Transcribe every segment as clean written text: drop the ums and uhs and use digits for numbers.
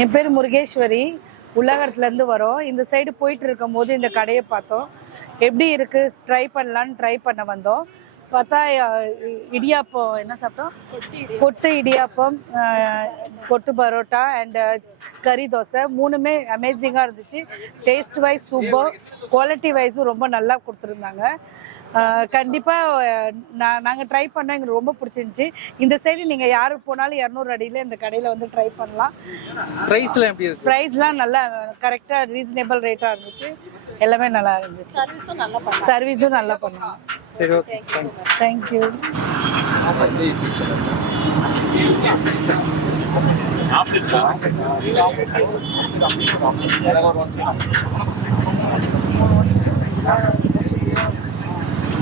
என் பேர் முருகேஸ்வரி. உலகத்துலேருந்து வரோம். இந்த சைடு போயிட்டு இருக்கும் போது இந்த கடையை பார்த்தோம். எப்படி இருக்குது ட்ரை பண்ணலான்னு ட்ரை பண்ண வந்தோம். பார்த்தா இடியாப்பம் என்ன சாப்பிட்டோம், கொட்டு இடியாப்பம், கொட்டு பரோட்டா அண்ட் கறி தோசை மூணுமே அமேசிங்காக இருந்துச்சு. டேஸ்ட் வைஸ் சூப்பர், குவாலிட்டி வைஸும் ரொம்ப நல்லா கொடுத்துருந்தாங்க. கண்டிப்பாக நாங்கள் ட்ரை பண்ணோம், எங்களுக்கு ரொம்ப பிடிச்சிருந்துச்சி. இந்த சைடு நீங்கள் யார் போனாலும் 200 அடியில் இந்த கடையில் வந்து ட்ரை பண்ணலாம். ப்ரைஸ்லாம் எப்படி இருக்கு? ப்ரைஸ்லாம் நல்லா கரெக்டாக ரீசனபிள் ரேட்டாக இருந்துச்சு. எல்லாமே நல்லா இருந்துச்சு. சர்வீஸும் நல்லா பண்ணுவாங்க. சரி, ஓகே, தேங்க்யூ.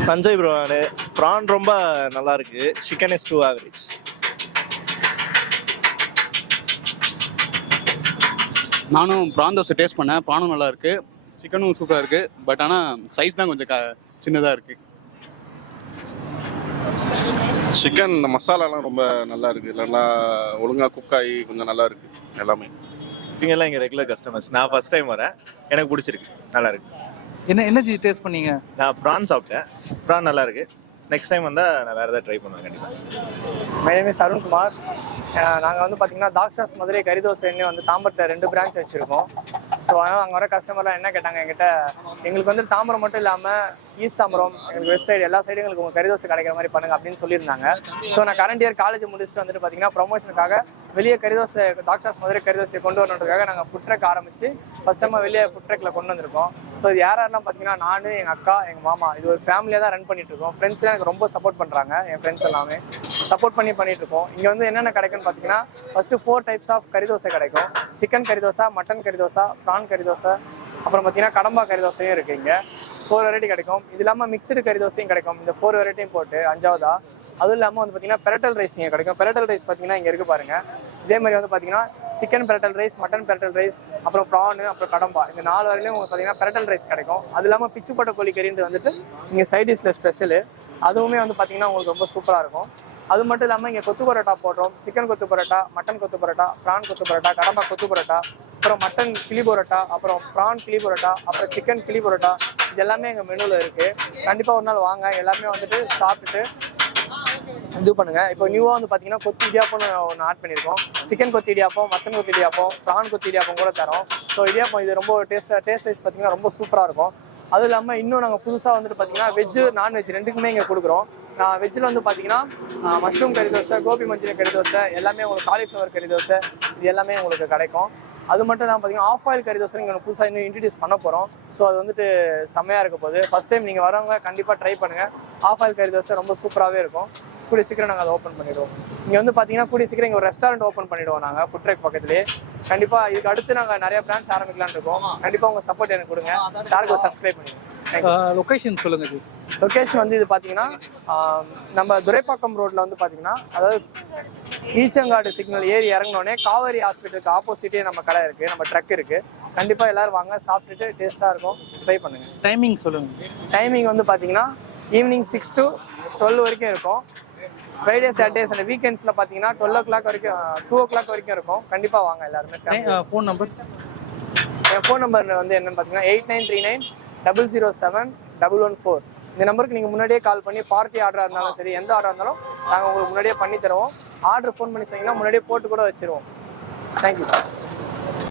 தஞ்சை ப்ரான் ரொம்ப நல்லா இருக்கு. Chicken is 2 average. நானும் ப்ரான் தோசை டேஸ்ட் பண்ணேன். ப்ரானும் நல்லா இருக்கு, சிக்கனும் சூப்பராக இருக்கு. பட் ஆனால் சைஸ் தான் கொஞ்சம் சின்னதாக இருக்கு. சிக்கன் மசாலாலாம் ரொம்ப நல்லா இருக்கு, நல்லா ஒழுங்காக குக் ஆகி கொஞ்சம் நல்லா இருக்கு எல்லாமே. இவங்கெல்லாம் இங்கே ரெகுலர் கஸ்டமர்ஸ். நான் ஃபர்ஸ்ட் டைம் வரேன், எனக்கு பிடிச்சிருக்கு, நல்லா இருக்கு. என்ன சீஸ் டேஸ்ட் பண்ணீங்க? நான் ப்ரான் சாப்பிட்டேன், ப்ரான் நல்லா இருக்கு. நெக்ஸ்ட் டைம் வந்தால் நான் வேறு ஏதாவது ட்ரை பண்ணுவேன் கண்டிப்பாக. My name is Arunkumar. நாங்கள் வந்து பார்த்தீங்கன்னா தாக்ஷாஸ் மதுரை கரி தோசைன்னு வந்து தாம்பரத்தில் 2 பிரான்ச் வச்சுருக்கோம். ஸோ அதனால் அங்கே வர கஸ்டமர்லாம் என்ன கேட்டாங்க எங்கிட்ட, எங்களுக்கு வந்து தாம்பரம் மட்டும் இல்லாமல் ஈஸ்ட் தாம்பரம், எங்களுக்கு வெஸ்ட் சைடு எல்லா சைடும் எங்களுக்கு உங்கள் கறி தோசை கிடைக்கிற மாதிரி பண்ணுங்க அப்படின்னு சொல்லியிருந்தாங்க. ஸோ நான் கரண்ட் இயர் காலேஜ் முடிச்சுட்டு வந்துட்டு பார்த்தீங்கன்னா ப்ரொமோஷனுக்காக வெளியே கறி தோசை தாக்ஷாஸ் மதுரை கறி தோசையை கொண்டு வரணுன்றதுக்காக நாங்கள் ஃபுட் ட்ரக் ஆரம்பித்து ஃபஸ்ட் டைம் வெளியே ஃபுட் ட்ரக்கில் கொண்டு வந்திருக்கோம். ஸோ இது யாரெல்லாம் பார்த்தீங்கன்னா நான், எங்கள் அக்கா, எங்கள் மாமா, இது ஒரு ஃபேமிலியாக தான் ரன் பண்ணிட்டு இருக்கோம். ஃப்ரெண்ட்ஸ்லாம் எனக்கு ரொம்ப சப்போர்ட் பண்ணுறாங்க. என் ஃப்ரெண்ட்ஸ் எல்லாமே சப்போர்ட் பண்ணிட்டு இருக்கோம். இங்கே வந்து என்னென்ன கிடைக்குன்னு பார்த்தீங்கன்னா ஃபஸ்ட்டு 4 டைப்ஸ் ஆஃப் கறி தோசை கிடைக்கும். சிக்கன் கறி தோசை, மட்டன் கறி தோசை, ப்ரான் கறி தோசை, அப்புறம் பார்த்தீங்கன்னா கடம்பா கறி தோசையும் இருக்குது. இங்கே 4 வெரைட்டி கிடைக்கும். இது இல்லாமல் மிக்சடு கறி தோசையும் கிடைக்கும். இந்த 4 வெரைட்டியும் போட்டு 5வதா. அதுவும் இல்லாமல் வந்து பார்த்தீங்கன்னா பெரட்டல் ரைஸ் இங்கே கிடைக்கும். பெரட்டல் ரைஸ் பார்த்தீங்கன்னா இங்கே இருக்குது பாருங்கள். இதே மாதிரி வந்து பார்த்தீங்கன்னா சிக்கன் பெரட்டல் ரைஸ், மட்டன் பெரட்டல் ரைஸ், அப்புறம் ப்ரானு, அப்புறம் கடம்பா, இந்த 4 வரையிலையும் உங்களுக்கு பார்த்தீங்கன்னா பெரட்டல் ரைஸ் கிடைக்கும். அது இல்லாமல் பிச்சுப்பட்ட கோழி கறின்ட்டு வந்துட்டு இங்கே சைட் டிஷ்ல ஸ்பெஷலு. அதுவுமே வந்து பார்த்தீங்கன்னா உங்களுக்கு ரொம்ப சூப்பராக இருக்கும். அது மட்டும் இல்லாமல் இங்கே கொத்து பரோட்டா போடுறோம். சிக்கன் கொத்து பரோட்டா, மட்டன் கொத்து பரோட்டா, ப்ரான் கொத்து பரோட்டா, கடம்பா கொத்து பரோட்டா, அப்புறம் மட்டன் கிளி பரோட்டா, அப்புறம் ப்ரான் கிளி பரோட்டா, அப்புறம் சிக்கன் கிளி பரோட்டா, இது எல்லாமே எங்கள் மெனுவில் இருக்குது. கண்டிப்பாக ஒரு நாள் வாங்க, எல்லாமே வந்துட்டு சாப்பிட்டுட்டு இது பண்ணுங்க. இப்போ நியூவாக வந்து பார்த்தீங்கன்னா கொத்து இடியாப்பம்னு ஒன்று ஆட் பண்ணியிருக்கோம். சிக்கன் கொத்து இடியாப்பம், மட்டன் கொத்து இடியாப்பம், ப்ரான் கொத்து இடியாப்பம் கூட தரோம். ஸோ இடியாப்பம் இது ரொம்ப டேஸ்ட் வைஸ் பார்த்தீங்கன்னா ரொம்ப சூப்பராக இருக்கும். அதுவும் இல்லாமல் இன்னும் நாங்கள் புதுசாக வந்துட்டு பார்த்தீங்கன்னா வெஜ்ஜு நான்வெஜ் ரெண்டுக்குமே இங்கே கொடுக்குறோம். வெஜ்ஜில் வந்து பார்த்தீங்கன்னா மஷ்ரூம் கறி தோசை, கோபி மஞ்சள் கறி தோசை, எல்லாமே உங்களுக்கு காலிஃப்ளவர் கறி தோசை, இது எல்லாமே உங்களுக்கு கிடைக்கும். அது மட்டும் தான் பார்த்தீங்கன்னா ஆஃப் ஆயில் கறி தோசை இங்கே புதுசாக இன்னும் இன்ட்ரடியூஸ் பண்ண போகிறோம். ஸோ அது வந்துட்டு செம்மையாக இருக்க போகுது. ஃபஸ்ட் டைம் நீங்கள் வரவங்க கண்டிப்பாக ட்ரை பண்ணுங்கள். ஆஃப் ஆயில் கறி தோசை ரொம்ப சூப்பராகவே இருக்கும். கூடிய சீக்கிரம் நாங்கள் அதை ஓப்பன் பண்ணிடுவோம். இங்கே வந்து பார்த்தீங்கன்னா கூடிய சீக்கிரம் இங்கே ஒரு ரெஸ்டாரண்ட் ஓப்பன் பண்ணிவிடுவோம் நாங்கள் ஃபுட் ட்ரக் பக்கத்துலேயே. கண்டிப்பாக இதுக்கு அடுத்து நாங்கள் நிறைய பிரான்ச் ஆரம்பிக்கலான்னு இருக்கோம். கண்டிப்பாக உங்கள் சப்போர்ட் எனக்கு கொடுங்க. சாருக்கு சப்ஸ்கிரைப் பண்ணுங்கள். லொக்கேஷன் சொல்லுங்க. லொக்கேஷன் வந்து இது பார்த்தீங்கன்னா நம்ம துரைப்பாக்கம் ரோட்டில் வந்து பார்த்தீங்கன்னா, அதாவது ஈச்சங்காடு சிக்னல் ஏறி இறங்கினோடனே காவேரி ஹாஸ்பிட்டலுக்கு ஆப்போசிட்டே நம்ம கடை இருக்குது, நம்ம ட்ரக் இருக்குது. கண்டிப்பாக எல்லோரும் வாங்க, சாப்பிட்டுட்டு டேஸ்ட்டாக இருக்கும், ட்ரை பண்ணுங்கள். டைமிங் சொல்லுங்கள். டைமிங் வந்து பார்த்தீங்கன்னா ஈவினிங் 6 to 12 வரைக்கும் இருக்கும். ஃப்ரைடே, சாட்டர்டேஸ் அண்ட் வீக்கெண்ட்ஸில் பார்த்தீங்கன்னா 12 o'clock வரைக்கும், 2 o'clock வரைக்கும் இருக்கும். கண்டிப்பாக வாங்க எல்லாருமே. Phone number? என் ஃபோன் நம்பர் வந்து என்னென்னு பார்த்தீங்கன்னா 8939007114. இந்த நம்பருக்கு நீங்கள் முன்னாடியே கால் பண்ணி பார்ட்டி ஆர்டராக இருந்தாலும் சரி, எந்த ஆர்டராக இருந்தாலும் நாங்கள் உங்களுக்கு முன்னாடியே பண்ணி தருவோம். ஆர்டர் ஃபோன் பண்ணி சொன்னீங்கன்னா முன்னாடியே போட்டு கூட வச்சுருவோம். தேங்க்யூ.